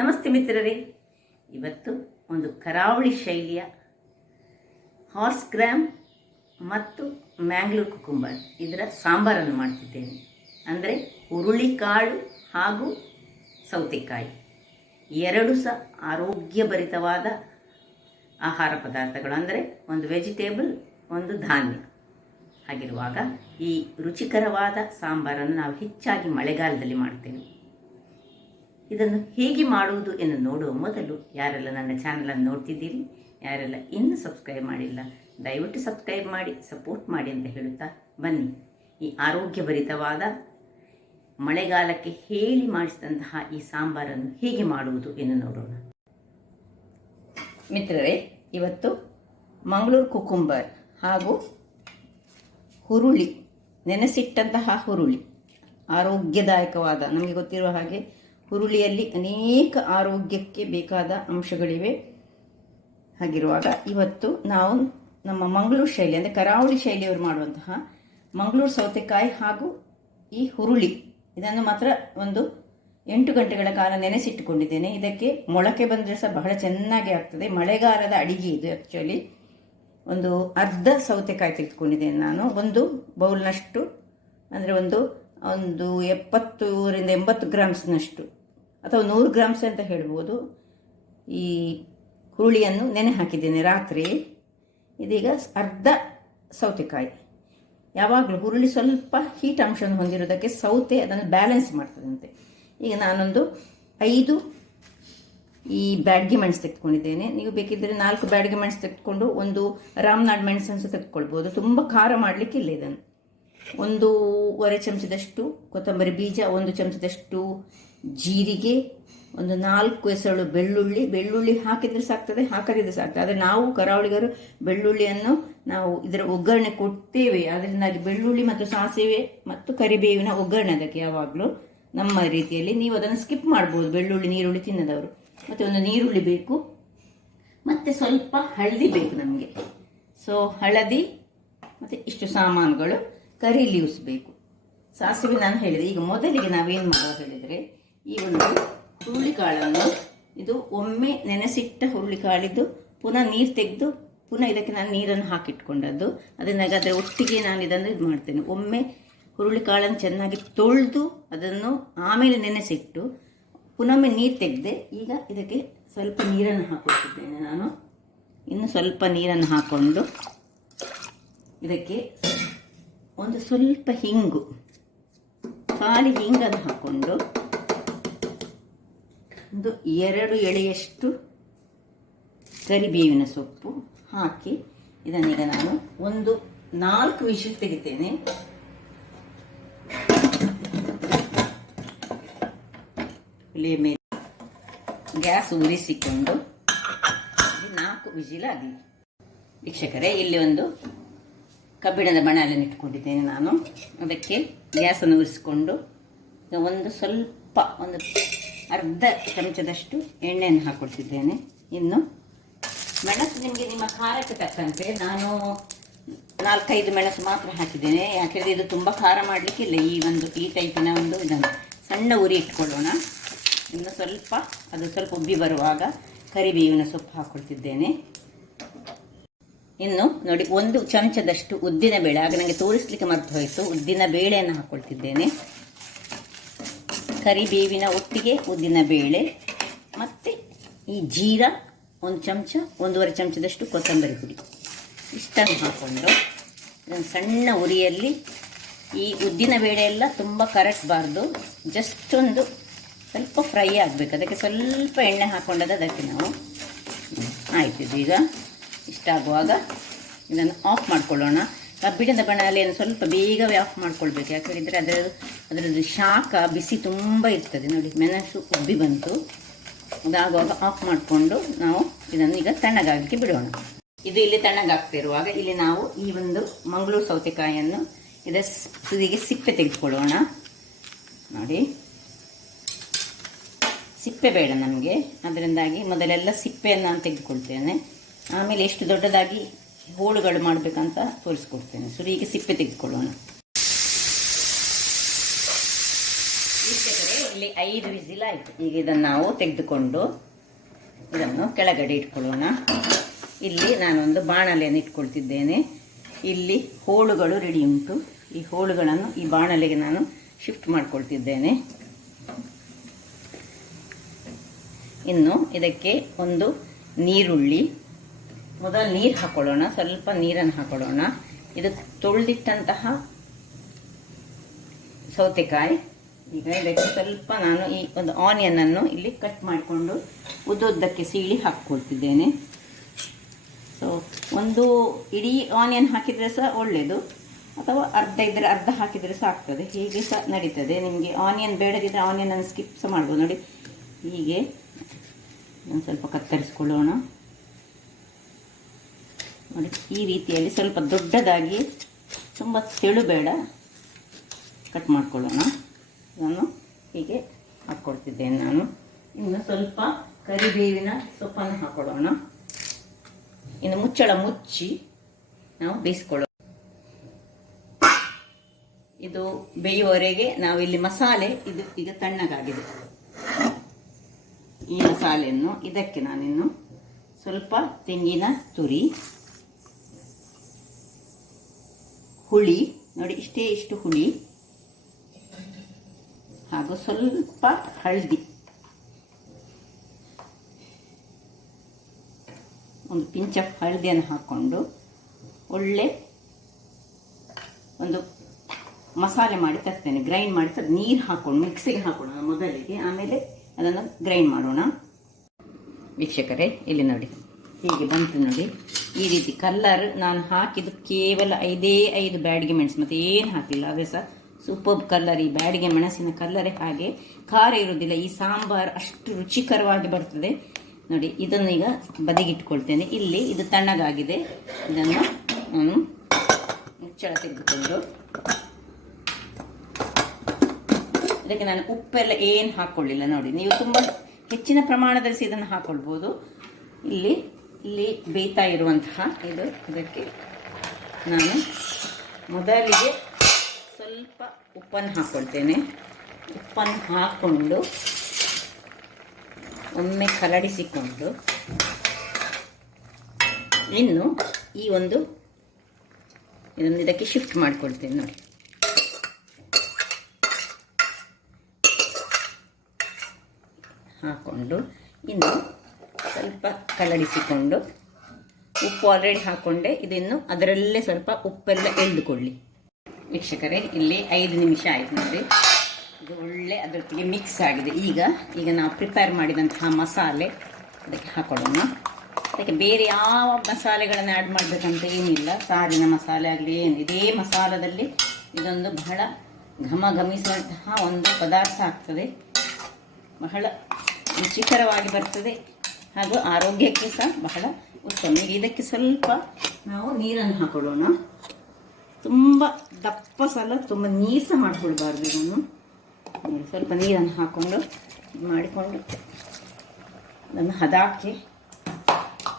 ನಮಸ್ತೆ ಮಿತ್ರರೇ, ಇವತ್ತು ಒಂದು ಕರಾವಳಿ ಶೈಲಿಯ ಹಾರ್ಸ್ ಗ್ರಾಮ್ ಮತ್ತು ಮ್ಯಾಂಗ್ಳೂರ್ ಕುಕುಂಬರ್ ಇದರ ಸಾಂಬಾರನ್ನು ಮಾಡ್ತಿದ್ದೇನೆ. ಅಂದರೆ ಹುರುಳಿಕಾಳು ಹಾಗೂ ಸೌತೆಕಾಯಿ ಎರಡೂ ಸಹ ಆರೋಗ್ಯಭರಿತವಾದ ಆಹಾರ ಪದಾರ್ಥಗಳು. ಅಂದರೆ ಒಂದು ವೆಜಿಟೇಬಲ್, ಒಂದು ಧಾನ್ಯ. ಹಾಗಿರುವಾಗ ಈ ರುಚಿಕರವಾದ ಸಾಂಬಾರನ್ನು ನಾವು ಹೆಚ್ಚಾಗಿ ಮಳೆಗಾಲದಲ್ಲಿ ಮಾಡ್ತೇವೆ. ಇದನ್ನು ಹೇಗೆ ಮಾಡುವುದು ಎಂದು ನೋಡುವ ಮೊದಲು ಯಾರೆಲ್ಲ ನನ್ನ ಚಾನಲನ್ನು ನೋಡ್ತಿದ್ದೀರಿ, ಯಾರೆಲ್ಲ ಇನ್ನೂ ಸಬ್ಸ್ಕ್ರೈಬ್ ಮಾಡಿಲ್ಲ, ದಯವಿಟ್ಟು ಸಬ್ಸ್ಕ್ರೈಬ್ ಮಾಡಿ ಸಪೋರ್ಟ್ ಮಾಡಿ ಅಂತ ಹೇಳುತ್ತಾ ಬನ್ನಿ ಈ ಆರೋಗ್ಯಭರಿತವಾದ ಮಳೆಗಾಲಕ್ಕೆ ಹೇಳಿ ಮಾಡಿಸಿದಂತಹ ಈ ಸಾಂಬಾರನ್ನು ಹೇಗೆ ಮಾಡುವುದು ಎಂದು ನೋಡೋಣ. ಮಿತ್ರರೇ, ಇವತ್ತು ಮಂಗಳೂರು ಕುಕುಂಬರ್ ಹಾಗೂ ಹುರುಳಿ, ನೆನೆಸಿಟ್ಟಂತಹ ಹುರುಳಿ, ಆರೋಗ್ಯದಾಯಕವಾದ, ನಮಗೆ ಗೊತ್ತಿರುವ ಹಾಗೆ ಹುರುಳಿಯಲ್ಲಿ ಅನೇಕ ಆರೋಗ್ಯಕ್ಕೆ ಬೇಕಾದ ಅಂಶಗಳಿವೆ. ಹಾಗಿರುವಾಗ ಇವತ್ತು ನಾವು ನಮ್ಮ ಮಂಗಳೂರು ಶೈಲಿ, ಅಂದರೆ ಕರಾವಳಿ ಶೈಲಿಯವರು ಮಾಡುವಂತಹ ಮಂಗಳೂರು ಸೌತೆಕಾಯಿ ಹಾಗೂ ಈ ಹುರುಳಿ, ಇದನ್ನು ಮಾತ್ರ ಒಂದು 8 ಗಂಟೆಗಳ ಕಾಲ ನೆನೆಸಿಟ್ಟುಕೊಂಡಿದ್ದೇನೆ. ಇದಕ್ಕೆ ಮೊಳಕೆ ಬಂದರೆ ಸಹ ಬಹಳ ಚೆನ್ನಾಗಿ ಆಗ್ತದೆ. ಮಳೆಗಾಲದ ಅಡಿಗೆ ಇದು. ಆ್ಯಕ್ಚುಲಿ ಒಂದು ಅರ್ಧ ಸೌತೆಕಾಯಿ ತೆಗೆದುಕೊಂಡಿದ್ದೇನೆ ನಾನು, ಒಂದು ಬೌಲ್ನಷ್ಟು, ಅಂದರೆ ಒಂದು 70ರಿಂದ 80 ಗ್ರಾಮ್ಸ್ನಷ್ಟು ಅಥವಾ 100 ಗ್ರಾಮ್ಸ್ ಅಂತ ಹೇಳ್ಬೋದು. ಈ ಹುರುಳಿಯನ್ನು ನೆನೆ ಹಾಕಿದ್ದೇನೆ ರಾತ್ರಿ. ಇದೀಗ ಅರ್ಧ ಸೌತೆಕಾಯಿ. ಯಾವಾಗಲೂ ಹುರುಳಿ ಸ್ವಲ್ಪ ಹೀಟ್ ಅಂಶವನ್ನು ಹೊಂದಿರೋದಕ್ಕೆ ಸೌತೆ ಅದನ್ನು ಬ್ಯಾಲೆನ್ಸ್ ಮಾಡ್ತದಂತೆ. ಈಗ ನಾನೊಂದು 5 ಈ ಬ್ಯಾಡ್ಗೆ ಮೆಣಸು ತೆಗೆದುಕೊಂಡಿದ್ದೇನೆ. ನೀವು ಬೇಕಿದ್ದರೆ 4 ಬ್ಯಾಡ್ಗೆ ಮೆಣಸು ತೆಗೆದುಕೊಂಡು ಒಂದು ರಾಮನಾಡ್ ಮೆಣಸನ್ನು ಸಹ ತೆಗೆದುಕೊಳ್ಬೋದು. ತುಂಬ ಖಾರ ಮಾಡಲಿಕ್ಕಿಲ್ಲ. ಇದನ್ನು 1.5 ಚಮಚದಷ್ಟು ಕೊತ್ತಂಬರಿ ಬೀಜ, 1 ಚಮಚದಷ್ಟು ಜೀರಿಗೆ, ಒಂದು 4 ಎಸಳು ಬೆಳ್ಳುಳ್ಳಿ ಹಾಕಿದ್ರೆ ಸಾಕ್ತದೆ, ಹಾಕದಿದ್ರೆ ಸಾಕ್ತದೆ. ಆದರೆ ನಾವು ಕರಾವಳಿಗರು ಬೆಳ್ಳುಳ್ಳಿಯನ್ನು ನಾವು ಇದರ ಒಗ್ಗರಣೆ ಕೊಡ್ತೇವೆ. ಅದರಿಂದಾಗಿ ಬೆಳ್ಳುಳ್ಳಿ ಮತ್ತು ಸಾಸಿವೆ ಮತ್ತು ಕರಿಬೇವಿನ ಒಗ್ಗರಣೆ ಅದಕ್ಕೆ ಯಾವಾಗಲೂ ನಮ್ಮ ರೀತಿಯಲ್ಲಿ. ನೀವು ಅದನ್ನು ಸ್ಕಿಪ್ ಮಾಡ್ಬೋದು, ಬೆಳ್ಳುಳ್ಳಿ ನೀರುಳ್ಳಿ ತಿನ್ನದವರು. ಮತ್ತು ಒಂದು ನೀರುಳ್ಳಿ ಬೇಕು, ಮತ್ತು ಸ್ವಲ್ಪ ಹಳದಿ ಬೇಕು ನಮಗೆ. ಸೊ ಹಳದಿ ಮತ್ತು ಇಷ್ಟು ಸಾಮಾನುಗಳು. ಕರಿ ಲೀವ್ಸ್ ಬೇಕು, ಸಾಸಿವೆ ನಾನು ಹೇಳಿದೆ. ಈಗ ಮೊದಲಿಗೆ ನಾವೇನು ಮಾಡುವ ಹೇಳಿದರೆ, ಈ ಒಂದು ಹುರುಳಿಕಾಳನ್ನು, ಇದು ಒಮ್ಮೆ ನೆನೆಸಿಟ್ಟ ಹುರುಳಿಕಾಳಿದ್ದು ಪುನಃ ನೀರು ತೆಗೆದು ಪುನಃ ಇದಕ್ಕೆ ನಾನು ನೀರನ್ನು ಹಾಕಿಟ್ಕೊಂಡದ್ದು. ಅದನ್ನ ಅದರ ಒಟ್ಟಿಗೆ ನಾನು ಇದನ್ನು ಇದು ಮಾಡ್ತೇನೆ. ಒಮ್ಮೆ ಹುರುಳಿಕಾಳನ್ನು ಚೆನ್ನಾಗಿ ತೊಳೆದು ಅದನ್ನು ಆಮೇಲೆ ನೆನೆಸಿಟ್ಟು ಪುನೊಮ್ಮೆ ನೀರು ತೆಗೆದೆ. ಈಗ ಇದಕ್ಕೆ ಸ್ವಲ್ಪ ನೀರನ್ನು ಹಾಕೊಳ್ತಿದ್ದೇನೆ ನಾನು. ಇನ್ನು ಸ್ವಲ್ಪ ನೀರನ್ನು ಹಾಕ್ಕೊಂಡು ಇದಕ್ಕೆ ಒಂದು ಸ್ವಲ್ಪ ಹಿಂಗು, ಖಾಲಿ ಹಿಂಗನ್ನು ಹಾಕ್ಕೊಂಡು ಒಂದು 2 ಎಳೆಯಷ್ಟು ಕರಿಬೇವಿನ ಸೊಪ್ಪು ಹಾಕಿ ಇದನ್ನೀಗ ನಾನು ಒಂದು 4 ವಿಷಲ್ ತೆಗಿತೇನೆ. ಒಲೆ ಮೇಲೆ ಗ್ಯಾಸ್ ಉರಿಸಿಕೊಂಡು 4 ವಿಜಿಲ್ ಆಗಲಿ. ವೀಕ್ಷಕರೇ, ಇಲ್ಲಿ ಒಂದು ಕಬ್ಬಿಣದ ಬಣಾಲನ್ನು ಇಟ್ಕೊಂಡಿದ್ದೇನೆ ನಾನು. ಅದಕ್ಕೆ ಗ್ಯಾಸನ್ನು ಉರಿಸಿಕೊಂಡು ಒಂದು ಸ್ವಲ್ಪ ಒಂದು ಅರ್ಧ ಚಮಚದಷ್ಟು ಎಣ್ಣೆಯನ್ನು ಹಾಕೊಳ್ತಿದ್ದೇನೆ. ಇನ್ನು ಮೆಣಸು ನಿಮಗೆ ನಿಮ್ಮ ಖಾರಕ್ಕೆ ತಕ್ಕಂತೆ ನಾನು 4-5 ಮೆಣಸು ಮಾತ್ರ ಹಾಕಿದ್ದೇನೆ. ಯಾಕೆಂದರೆ ಇದು ತುಂಬ ಖಾರ ಮಾಡಲಿಕ್ಕಿಲ್ಲ. ಈ ಟೈಪಿನ ಒಂದು ಇದನ್ನು ಸಣ್ಣ ಉರಿ ಇಟ್ಕೊಳ್ಳೋಣ. ಇನ್ನು ಅದು ಸ್ವಲ್ಪ ಉಬ್ಬಿ ಬರುವಾಗ ಕರಿಬೇವಿನ ಸೊಪ್ಪು ಹಾಕೊಳ್ತಿದ್ದೇನೆ. ಇನ್ನು ನೋಡಿ, 1 ಚಮಚದಷ್ಟು ಉದ್ದಿನ ಬೇಳೆ, ಆಗ ನನಗೆ ತೋರಿಸ್ಲಿಕ್ಕೆ ಮರೆತು ಹೋಯಿತು, ಉದ್ದಿನ ಬೇಳೆಯನ್ನು ಹಾಕ್ಕೊಳ್ತಿದ್ದೇನೆ. ಕರಿಬೇವಿನ ಒಟ್ಟಿಗೆ ಉದ್ದಿನ ಬೇಳೆ ಮತ್ತು ಈ ಜೀರಾ 1 ಚಮಚ, 1.5 ಚಮಚದಷ್ಟು ಕೊತ್ತಂಬರಿ ಪುಡಿ, ಇಷ್ಟನ್ನು ಹಾಕ್ಕೊಂಡು ಇದನ್ನು ಸಣ್ಣ ಉರಿಯಲ್ಲಿ, ಈ ಉದ್ದಿನ ಬೇಳೆ ಎಲ್ಲ ತುಂಬ ಕರಟಬಾರ್ದು, ಜಸ್ಟ್ ಒಂದು ಸ್ವಲ್ಪ ಫ್ರೈ ಆಗಬೇಕು. ಅದಕ್ಕೆ ಸ್ವಲ್ಪ ಎಣ್ಣೆ ಹಾಕ್ಕೊಂಡದ್ದು ಅದಕ್ಕೆ ನಾವು ಆಯ್ತು. ಈಗ ಇಷ್ಟಾಗುವಾಗ ಇದನ್ನು ಆಫ್ ಮಾಡ್ಕೊಳ್ಳೋಣ. ಕಬ್ಬಿಣದ ಬಣಾಲೆಯನ್ನು ಸ್ವಲ್ಪ ಬೇಗವೇ ಆಫ್ ಮಾಡ್ಕೊಳ್ಬೇಕು. ಯಾಕೆ ಹೇಳಿದರೆ ಅದರದ್ದು ಶಾಖ ಬಿಸಿ ತುಂಬ ಇರ್ತದೆ. ನೋಡಿ, ಮೆಣಸು ಉಬ್ಬಿ ಬಂತು. ಅದಾಗುವಾಗ ಆಫ್ ಮಾಡಿಕೊಂಡು ನಾವು ಇದನ್ನು ಈಗ ತಣ್ಣಗಾಗಲಿಕ್ಕೆ ಬಿಡೋಣ. ಇದು ಇಲ್ಲಿ ತಣ್ಣಗಾಗ್ತಿರುವಾಗ ಇಲ್ಲಿ ನಾವು ಈ ಒಂದು ಮಂಗಳೂರು ಸೌತೆಕಾಯಿಯನ್ನು ಇದರ ತುದಿಗೆ ಸಿಪ್ಪೆ ತೆಗೆದುಕೊಳ್ಳೋಣ. ನೋಡಿ, ಸಿಪ್ಪೆ ಬೇಡ ನಮಗೆ, ಅದರಿಂದಾಗಿ ಮೊದಲೆಲ್ಲ ಸಿಪ್ಪೆಯನ್ನು ನಾನು ತೆಗೆದುಕೊಳ್ತೇನೆ. ಆಮೇಲೆ ಎಷ್ಟು ದೊಡ್ಡದಾಗಿ ಹೋಳುಗಳು ಮಾಡಬೇಕಂತ ತೋರಿಸ್ಕೊಡ್ತೇನೆ. ಸುರಿಗೆ ಸಿಪ್ಪೆ ತೆಗೆದುಕೊಳ್ಳೋಣ. ಇಲ್ಲಿ 5 ವಿಸಿಲ್ ಆಯಿತು. ಈಗ ಇದನ್ನು ನಾವು ತೆಗೆದುಕೊಂಡು ಇದನ್ನು ಕೆಳಗಡೆ ಇಟ್ಕೊಳ್ಳೋಣ. ಇಲ್ಲಿ ನಾನೊಂದು ಬಾಣಲೆಯನ್ನು ಇಟ್ಕೊಳ್ತಿದ್ದೇನೆ. ಇಲ್ಲಿ ಹೋಳುಗಳು ರೆಡಿ ಉಂಟು. ಈ ಹೋಳುಗಳನ್ನು ಈ ಬಾಣಲೆಗೆ ನಾನು ಶಿಫ್ಟ್ ಮಾಡ್ಕೊಳ್ತಿದ್ದೇನೆ. ಇನ್ನು ಇದಕ್ಕೆ ಒಂದು ನೀರುಳ್ಳಿ, ಮೊದಲು ನೀರು ಹಾಕೊಳ್ಳೋಣ. ಸ್ವಲ್ಪ ನೀರನ್ನು ಹಾಕೊಳ್ಳೋಣ. ಇದು ತೊಳೆದಿಟ್ಟಂತಹ ಸೌತೆಕಾಯಿ. ಈಗ ಇದಕ್ಕೆ ಸ್ವಲ್ಪ ನಾನು ಈ ಒಂದು ಆನಿಯನನ್ನು ಇಲ್ಲಿ ಕಟ್ ಮಾಡಿಕೊಂಡು ಉದ್ದುದ್ದಕ್ಕೆ ಸೀಳಿ ಹಾಕ್ಕೊಳ್ತಿದ್ದೇನೆ. ಸೊ ಒಂದು ಇಡೀ ಆನಿಯನ್ ಹಾಕಿದರೆ ಸಹ ಒಳ್ಳೆಯದು, ಅಥವಾ ಅರ್ಧ ಇದ್ದರೆ ಅರ್ಧ ಹಾಕಿದರೆ ಸಾಕ್ತದೆ. ಹೀಗೆ ಸಹ ನಡೀತದೆ. ನಿಮಗೆ ಆನಿಯನ್ ಬೇಡದಿದ್ದರೆ ಆನಿಯನನ್ನು ಸ್ಕಿಪ್ ಸಹ ಮಾಡ್ಬೋದು. ನೋಡಿ ಹೀಗೆ ಒಂದು ಸ್ವಲ್ಪ ಕತ್ತರಿಸ್ಕೊಳ್ಳೋಣ. ನೋಡಿ ಈ ರೀತಿಯಲ್ಲಿ ಸ್ವಲ್ಪ ದೊಡ್ಡದಾಗಿ, ತುಂಬ ತೆಳು ಬೇಡ, ಕಟ್ ಮಾಡ್ಕೊಳ್ಳೋಣ. ಇದನ್ನು ಹೀಗೆ ಹಾಕ್ಕೊಳ್ತಿದ್ದೇನೆ ನಾನು. ಇನ್ನು ಸ್ವಲ್ಪ ಕರಿಬೇವಿನ ಸೊಪ್ಪನ್ನು ಹಾಕೊಳ್ಳೋಣ. ಇನ್ನು ಮುಚ್ಚಳ ಮುಚ್ಚಿ ನಾವು ಬೇಯಿಸ್ಕೊಳ್ಳೋಣ. ಇದು ಬೇಯುವವರೆಗೆ ನಾವು ಇಲ್ಲಿ ಮಸಾಲೆ, ಇದು ಈಗ ತಣ್ಣಗಾಗಿದೆ. ಈ ಮಸಾಲೆಯನ್ನು ಇದಕ್ಕೆ ನಾನಿನ್ನು ಸ್ವಲ್ಪ ತೆಂಗಿನ ತುರಿ, ಹುಳಿ, ನೋಡಿ ಇಷ್ಟು ಹುಳಿ, ಹಾಗೂ ಸ್ವಲ್ಪ ಹಳದಿ, ಒಂದು ಪಿಂಚ್ ಆಫ್ ಹಳದಿಯನ್ನು ಹಾಕ್ಕೊಂಡು ಒಳ್ಳೆ ಒಂದು ಮಸಾಲೆ ಮಾಡಿ ತರ್ತೇನೆ. ಗ್ರೈಂಡ್ ಮಾಡಿ ನೀರು ಹಾಕೊಂಡು ಮಿಕ್ಸಿಗೆ ಹಾಕೋಣ ಮೊದಲಿಗೆ, ಆಮೇಲೆ ಅದನ್ನು ಗ್ರೈಂಡ್ ಮಾಡೋಣ. ವೀಕ್ಷಕರೇ ಇಲ್ಲಿ ನೋಡಿ ಹೀಗೆ ಬಂತು ನೋಡಿ. ಈ ರೀತಿ ಕಲ್ಲರ್ ನಾನು ಹಾಕಿದ್ದು ಕೇವಲ 5 ಬ್ಯಾಡಿಗೆ ಮೆಣಸು, ಮತ್ತು ಏನು ಹಾಕಲಿಲ್ಲ. ಅದೇ ಸಹ ಸೂಪರ್ ಕಲ್ಲರ್. ಈ ಬ್ಯಾಡಿಗೆ ಮೆಣಸಿನ ಕಲ್ಲರೇ ಹಾಗೆ, ಖಾರ ಇರುವುದಿಲ್ಲ. ಈ ಸಾಂಬಾರು ಅಷ್ಟು ರುಚಿಕರವಾಗಿ ಬರ್ತದೆ ನೋಡಿ. ಇದನ್ನು ಈಗ ಬದಿಗಿಟ್ಕೊಳ್ತೇನೆ. ಇಲ್ಲಿ ಇದು ತಣ್ಣಗಾಗಿದೆ. ಇದನ್ನು ನಾನು ಮುಚ್ಚಳ ತೆಗೆದುಕೊಂಡು ಇದಕ್ಕೆ ನಾನು ಉಪ್ಪೆಲ್ಲ ಏನು ಹಾಕ್ಕೊಳ್ಳಿಲ್ಲ ನೋಡಿ. ನೀವು ತುಂಬ ಹೆಚ್ಚಿನ ಪ್ರಮಾಣದಲ್ಲಿ ಇದನ್ನು ಹಾಕ್ಕೊಳ್ಬೋದು. ಇಲ್ಲಿ ಬೇಯ್ತಾ ಇರುವಂತಹ ಇದಕ್ಕೆ ನಾನು ಮೊದಲಿಗೆ ಸ್ವಲ್ಪ ಉಪ್ಪನ್ನು ಹಾಕ್ಕೊಳ್ತೇನೆ. ಉಪ್ಪನ್ನು ಹಾಕ್ಕೊಂಡು ಒಮ್ಮೆ ಕಲಡಿಸಿಕೊಂಡು ಇನ್ನು ಈ ಒಂದು ಇದನ್ನು ಇದಕ್ಕೆ ಶಿಫ್ಟ್ ಮಾಡ್ಕೊಳ್ತೇನೆ ನೋಡಿ. ಹಾಕ್ಕೊಂಡು ಇನ್ನು ಸ್ವಲ್ಪ ಕಲಡಿಸಿಕೊಂಡು, ಉಪ್ಪು ಆಲ್ರೆಡಿ ಹಾಕ್ಕೊಂಡೆ, ಇದನ್ನು ಅದರಲ್ಲೇ ಸ್ವಲ್ಪ ಉಪ್ಪೆಲ್ಲ ಎಳೆದುಕೊಳ್ಳಿ. ವೀಕ್ಷಕರೇ ಇಲ್ಲಿ 5 ನಿಮಿಷ ಆಯ್ತು ನೋಡಿ. ಇದು ಒಳ್ಳೆ ಅದರೊಟ್ಟಿಗೆ ಮಿಕ್ಸ್ ಆಗಿದೆ. ಈಗ ನಾವು ಪ್ರಿಪೇರ್ ಮಾಡಿದಂತಹ ಮಸಾಲೆ ಅದಕ್ಕೆ ಹಾಕೊಳ್ಳೋಣ. ಅದಕ್ಕೆ ಬೇರೆ ಯಾವ ಮಸಾಲೆಗಳನ್ನು ಆ್ಯಡ್ ಮಾಡಬೇಕಂತ ಏನಿಲ್ಲ. ಸಾರಿನ ಮಸಾಲೆ ಆಗಲಿ ಏನು, ಇದೇ ಮಸಾಲದಲ್ಲಿ ಇದೊಂದು ಬಹಳ ಘಮಿಸುವಂತಹ ಒಂದು ಪದಾರ್ಥ ಆಗ್ತದೆ. ಬಹಳ ರುಚಿಕರವಾಗಿ ಬರ್ತದೆ ಹಾಗೂ ಆರೋಗ್ಯಕ್ಕೆ ಸಹ ಬಹಳ ಉತ್ತಮ. ಇದಕ್ಕೆ ಸ್ವಲ್ಪ ನಾವು ನೀರನ್ನು ಹಾಕೊಳ್ಳೋಣ. ತುಂಬ ದಪ್ಪ ಸಲ ತುಂಬ ನೀರು ಸಹ ಮಾಡಿಕೊಳ್ಬಾರ್ದು. ಇದನ್ನು ಸ್ವಲ್ಪ ನೀರನ್ನು ಹಾಕ್ಕೊಂಡು ಮಾಡಿಕೊಂಡು ಅದನ್ನು ಹದಕ್ಕೆ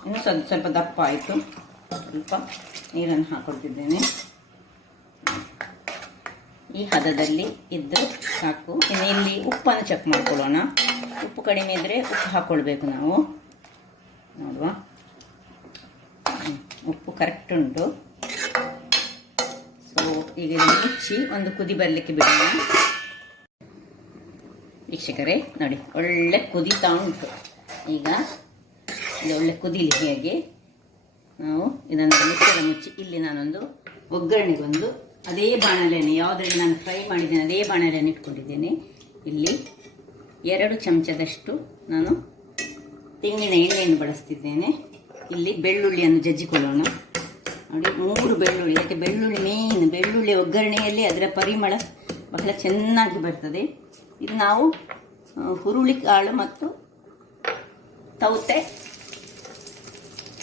ಇನ್ನು ಸ್ವಲ್ಪ ದಪ್ಪ ಆಯಿತು. ಸ್ವಲ್ಪ ನೀರನ್ನು ಹಾಕೊಳ್ತಿದ್ದೇನೆ. ಈ ಹದದಲ್ಲಿ ಇದ್ದರೆ ಸಾಕು. ಇನ್ನು ಇಲ್ಲಿ ಉಪ್ಪನ್ನು ಚೆಕ್ ಮಾಡ್ಕೊಳ್ಳೋಣ. ಉಪ್ಪು ಕಡಿಮೆ ಇದ್ದರೆ ಉಪ್ಪು ಹಾಕ್ಕೊಳ್ಬೇಕು ನಾವು. ನೋಡುವ, ಉಪ್ಪು ಕರೆಕ್ಟ್ ಉಂಟು. ಸೊ ಈಗ ಮುಚ್ಚಿ ಒಂದು ಕುದಿ ಬರಲಿಕ್ಕೆ ಬಿಡೋಣ. ವೀಕ್ಷಕರೇ ನೋಡಿ ಒಳ್ಳೆ ಕುದೀತಾ ಉಂಟು. ಈಗ ಇದು ಒಳ್ಳೆ ಕುದೀಲಿ. ಹೇಗೆ ನಾವು ಇದನ್ನು ಮುಚ್ಚಿ ಇಲ್ಲಿ ನಾನೊಂದು ಒಗ್ಗರಣೆಗೊಂದು ಅದೇ ಬಾಣಲೆಯನ್ನು, ಯಾವುದರಲ್ಲಿ ನಾನು ಫ್ರೈ ಮಾಡಿದ್ದೇನೆ ಅದೇ ಬಾಣಲೆಯನ್ನು ಇಟ್ಕೊಂಡಿದ್ದೇನೆ. ಇಲ್ಲಿ 2 ಚಮಚದಷ್ಟು ನಾನು ತೆಂಗಿನ ಎಣ್ಣೆಯನ್ನು ಬಳಸ್ತಿದ್ದೇನೆ. ಇಲ್ಲಿ ಬೆಳ್ಳುಳ್ಳಿಯನ್ನು ಜಜ್ಜಿಕೊಳ್ಳೋಣ. ನೋಡಿ 3 ಬೆಳ್ಳುಳ್ಳಿ. ಇದಕ್ಕೆ ಬೆಳ್ಳುಳ್ಳಿ ಮೇನ್. ಬೆಳ್ಳುಳ್ಳಿ ಒಗ್ಗರಣೆಯಲ್ಲಿ ಅದರ ಪರಿಮಳ ಬಹಳ ಚೆನ್ನಾಗಿ ಬರ್ತದೆ. ಇದು ನಾವು ಹುರುಳಿಕಾಳು ಮತ್ತು ತೌತೆ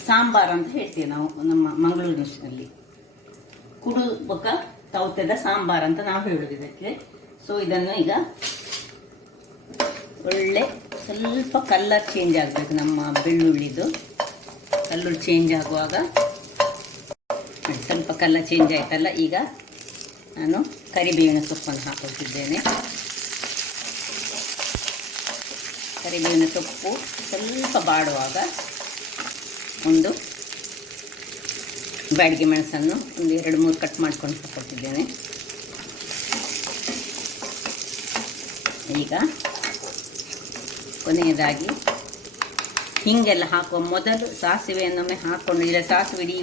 ಸಾಂಬಾರು ಅಂತ ಹೇಳ್ತೀವಿ ನಾವು ನಮ್ಮ ಮಂಗಳೂರಿನಲ್ಲಿ. ಕುಡುಬಕ ತೌತೆದ ಸಾಂಬಾರು ಅಂತ ನಾವು ಹೇಳೋದು ಇದಕ್ಕೆ. ಸೊ ಇದನ್ನು ಈಗ ಒಳ್ಳೆ ಸ್ವಲ್ಪ ಕಲರ್ ಚೇಂಜ್ ಆಗಬೇಕು. ನಮ್ಮ ಬೆಳ್ಳುಳ್ಳಿದು ಕಲರ್ ಚೇಂಜ್ ಆಗುವಾಗ ಸ್ವಲ್ಪ ಕಲರ್ ಚೇಂಜ್ ಆಯ್ತಲ್ಲ. ಈಗ ನಾನು ಕರಿಬೇವಿನ ಸೊಪ್ಪನ್ನು ಹಾಕೊಳ್ತಿದ್ದೇನೆ. ಕರಿಬೇವಿನ ಸೊಪ್ಪು ಸ್ವಲ್ಪ ಬಾಡುವಾಗ ಒಂದು ಬ್ಯಾಡಗಿ ಮೆಣಸನ್ನು ಒಂದು 2-3 ಕಟ್ ಮಾಡ್ಕೊಂಡು ಹಾಕೊಟ್ಟಿದ್ದೇನೆ. ಈಗ ಕೊನೆಯದಾಗಿ ಹಿಂಗೆಲ್ಲ ಹಾಕುವ ಮೊದಲು ಸಾಸಿವೆಯನ್ನೊಮ್ಮೆ ಹಾಕ್ಕೊಂಡು, ಇಲ್ಲ ಸಾಸಿವೆ ಇಡೀ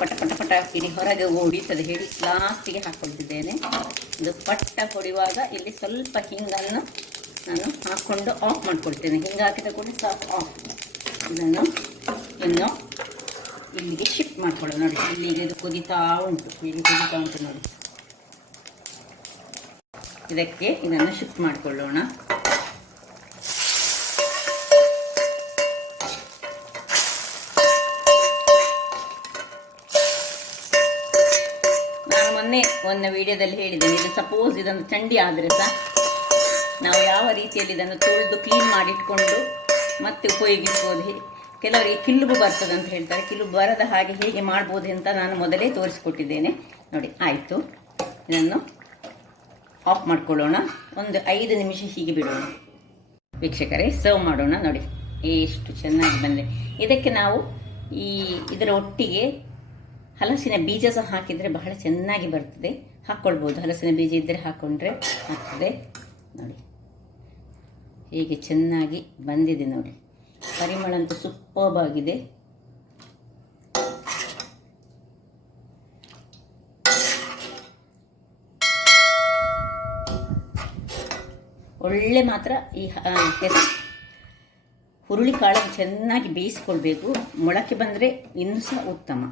ಪಟ ಪಟ ಪಟ ಇಡೀ ಹೊರಗೆ ಹೊಡಿತದೆ ಹೇಳಿ ಲಾಸ್ಟಿಗೆ ಹಾಕ್ಕೊಳ್ತಿದ್ದೇನೆ. ಇದು ಪಟ್ಟ ಹೊಡೆಯುವಾಗ ಇಲ್ಲಿ ಸ್ವಲ್ಪ ಹಿಂಗನ್ನು ನಾನು ಹಾಕ್ಕೊಂಡು ಆಫ್ ಮಾಡ್ಕೊಳ್ತೇನೆ. ಹಿಂಗೆ ಹಾಕಿದ ಕೂಡ ಸಾಕು ಆಫ್. ಇದನ್ನು ಇನ್ನು ಇಲ್ಲಿಗೆ ಶಿಫ್ಟ್ ಮಾಡ್ಕೊಳ್ಳೋಣ. ನೋಡಿ, ಇಲ್ಲಿಗೆ ಇದು ಕುದಿತಾ ಉಂಟು, ಹೀಗೆ ಕುದಿತಾ ಉಂಟು ನೋಡಿ. ಇದಕ್ಕೆ ಇದನ್ನು ಶಿಫ್ಟ್ ಮಾಡಿಕೊಳ್ಳೋಣ. ನಾನು ಮೊನ್ನೆ ಒಂದು ವಿಡಿಯೋದಲ್ಲಿ ಹೇಳಿದ್ದೇನೆ, ಇದು ಸಪೋಸ್ ಇದನ್ನು ಚಂಡಿ ಆದರೆ ಸಹ ನಾವು ಯಾವ ರೀತಿಯಲ್ಲಿ ಇದನ್ನು ತೊಳೆದು ಕ್ಲೀನ್ ಮಾಡಿಟ್ಕೊಂಡು ಮತ್ತೆ ಉಪಯೋಗಿಸ್ಬೋದು. ಕೆಲವರಿಗೆ ಕಿಲುಬು ಬರ್ತದೆ ಅಂತ ಹೇಳ್ತಾರೆ, ಕಿಲುಬು ಬರದ ಹಾಗೆ ಹೇಗೆ ಮಾಡ್ಬೋದು ಅಂತ ನಾನು ಮೊದಲೇ ತೋರಿಸಿಕೊಟ್ಟಿದ್ದೇನೆ. ನೋಡಿ, ಆಯಿತು. ಇದನ್ನು ಆಫ್ ಮಾಡ್ಕೊಳ್ಳೋಣ. ಒಂದು 5 ನಿಮಿಷ ಹೀಗೆ ಬಿಡೋಣ. ವೀಕ್ಷಕರೇ, ಸರ್ವ್ ಮಾಡೋಣ. ನೋಡಿ ಎಷ್ಟು ಚೆನ್ನಾಗಿ ಬಂದಿದೆ. ಇದಕ್ಕೆ ನಾವು ಇದರ ಒಟ್ಟಿಗೆ ಹಲಸಿನ ಬೀಜ ಸಹ ಹಾಕಿದರೆ ಬಹಳ ಚೆನ್ನಾಗಿ ಬರ್ತದೆ. ಹಾಕ್ಕೊಳ್ಬೋದು, ಹಲಸಿನ ಬೀಜ ಇದ್ದರೆ ಹಾಕ್ಕೊಂಡ್ರೆ ಆಗ್ತದೆ. ನೋಡಿ ಹೇಗೆ ಚೆನ್ನಾಗಿ ಬಂದಿದೆ ನೋಡಿ. ಪರಿಮಳ ಅಂತೂ ಸೂಪರ್ಬ್ ಆಗಿದೆ. ಒಳ್ಳೆ ಮಾತ್ರ ಈ ಹುರುಳಿಕಾಳನ್ನು ಚೆನ್ನಾಗಿ ಬೇಯಿಸ್ಕೊಳ್ಬೇಕು. ಮೊಳಕೆ ಬಂದರೆ ಇನ್ನೂ ಸಹ ಉತ್ತಮ.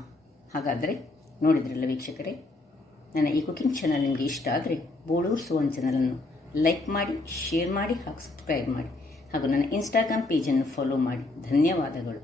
ಹಾಗಾದರೆ ನೋಡಿದ್ರಲ್ಲ ವೀಕ್ಷಕರೇ, ನನ್ನ ಈ ಕುಕಿಂಗ್ ಚಾನಲ್ ನಿಮಗೆ ಇಷ್ಟ ಆದರೆ ಬೋಳೂರು ಸುವರ್ಣ ಚಾನಲನ್ನು ಲೈಕ್ ಮಾಡಿ, ಶೇರ್ ಮಾಡಿ ಹಾಗೂ ಸಬ್ಸ್ಕ್ರೈಬ್ ಮಾಡಿ ಹಾಗೂ ನನ್ನ ಇನ್ಸ್ಟಾಗ್ರಾಮ್ ಪೇಜನ್ನು ಫಾಲೋ ಮಾಡಿ. ಧನ್ಯವಾದಗಳು.